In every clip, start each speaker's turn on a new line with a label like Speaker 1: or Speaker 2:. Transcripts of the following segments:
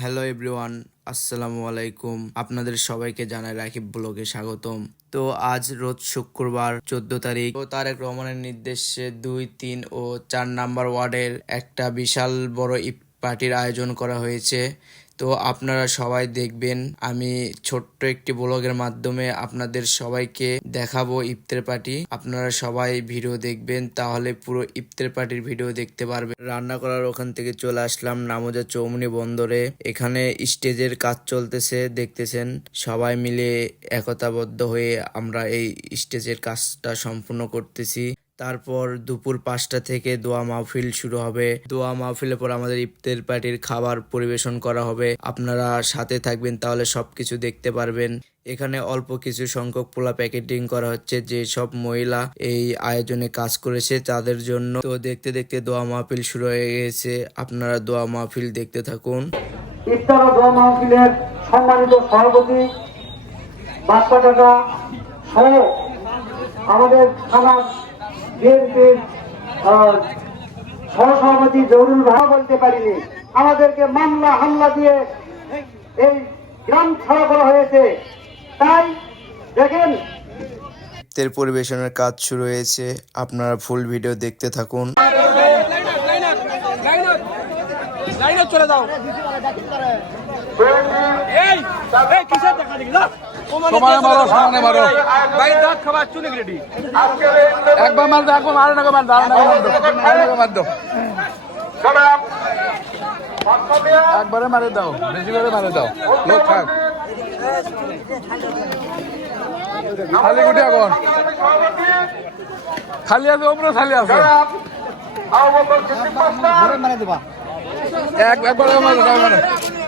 Speaker 1: Hello everyone আসসালামু আলাইকুম আপনাদের সবাইকে জানাই রাখি ব্লগে স্বাগতম। তো আজ রোজ শুক্রবার, চোদ্দ তারিখ। তো তারেক রহমানের নির্দেশে দুই, তিন ও চার নাম্বার ওয়ার্ডের একটা বিশাল বড় পার্টির আয়োজন করা হয়েছে। তো আপনারা সবাই দেখবেন, আমি ছোট্ট একটি ব্লগের মাধ্যমে আপনাদের সবাইকে দেখাবো ইফতার পার্টি আপনারা সবাই ভিডিও দেখবেন, তাহলে পুরো ইফতার পার্টির ভিডিও দেখতে পারবেন। রান্না করার ওখান থেকে চলে আসলাম নামোজা চৌমনি বন্দরে। এখানে স্টেজের কাজ চলতেছে, দেখতেছেন। সবাই মিলে একতাবদ্ধ হয়ে আমরা এই স্টেজের কাজটা সম্পূর্ণ করতেছি। তারপর দুপুর পাঁচটা থেকে দোয়া মাহফিল শুরু হবে। দোয়া মাহফিলের পর আমাদের ইফতের পার্টির খাবার পরিবেশন করা হবে। আপনারা সাথে থাকবেন, তাহলে সবকিছু দেখতে পারবেন। এখানে অল্প কিছু সংখ্যক পোলা প্যাকেটিং করা হচ্ছে, যে সব মহিলা এই আয়োজনে কাজ করেছে তাদের জন্য। তো দেখতে দেখতে দোয়া মাহফিল শুরু হয়ে গেছে। আপনারা দোয়া মাহফিল দেখতে থাকুন।
Speaker 2: ইফতার দোয়া মাহফিলের সম্মানিত সভাপতি আমাদের থানা বিএনপির সহসভাপতি জহুরুল ভাই বলতে পারিনি। আমাদেরকে মামলা হামলা দিয়ে এই গ্রাম ছাড়া করা হয়েছে। তাই দেখেন।
Speaker 1: পরিবেশনের কাজ শুরু হয়েছে। আপনারা ফুল ভিডিও দেখতে থাকুন।
Speaker 3: চলে যাও এই এই কিসের দেখা দেখি না?
Speaker 4: সমানে মারো সামনে মারো।
Speaker 3: ভাই দাঁত খাবার চুনে রেডি
Speaker 4: একবার মার দো একবার মারো না মার দাও না মার দো আরেকবার মার দো। একবারে মারে দাও বেশি করে মারে দাও। লোক থাক খালি গুটি এখন খালি আছে ওপরে খালি আছে। এক একবার মারো দাও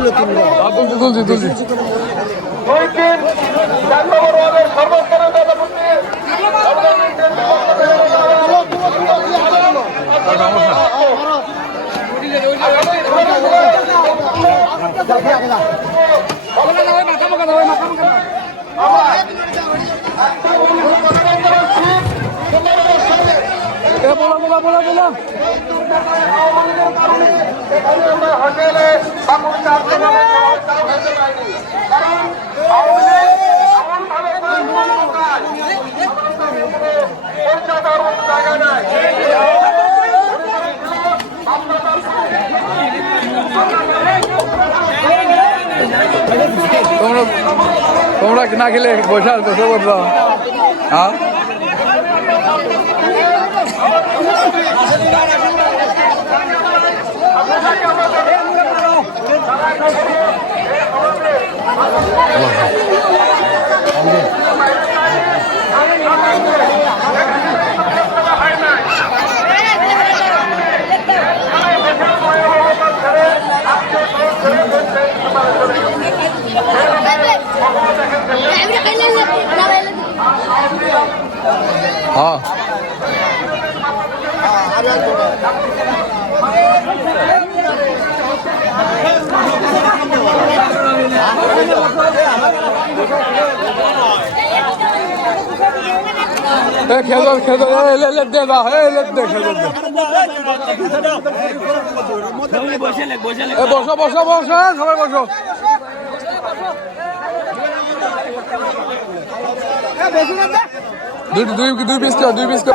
Speaker 4: আ, তুলছি তুলছি। বলো বলো বলো বলো তোমরা তোমরা না খেলে? বসে বসে বসবা হ্যাঁ? হ্যাঁ। এ, খেলো খেলো, এ লে লে দে দাও এ দে, খেলো, দে। বসো বসো বসো সবাই বসো। দুই দুই দুই পিস কর দুই পিস কর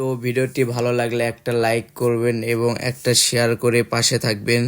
Speaker 1: তো ভিডিওটি ভালো লাগলে একটা লাইক করবেন এবং একটা শেয়ার করে পাশে থাকবেন।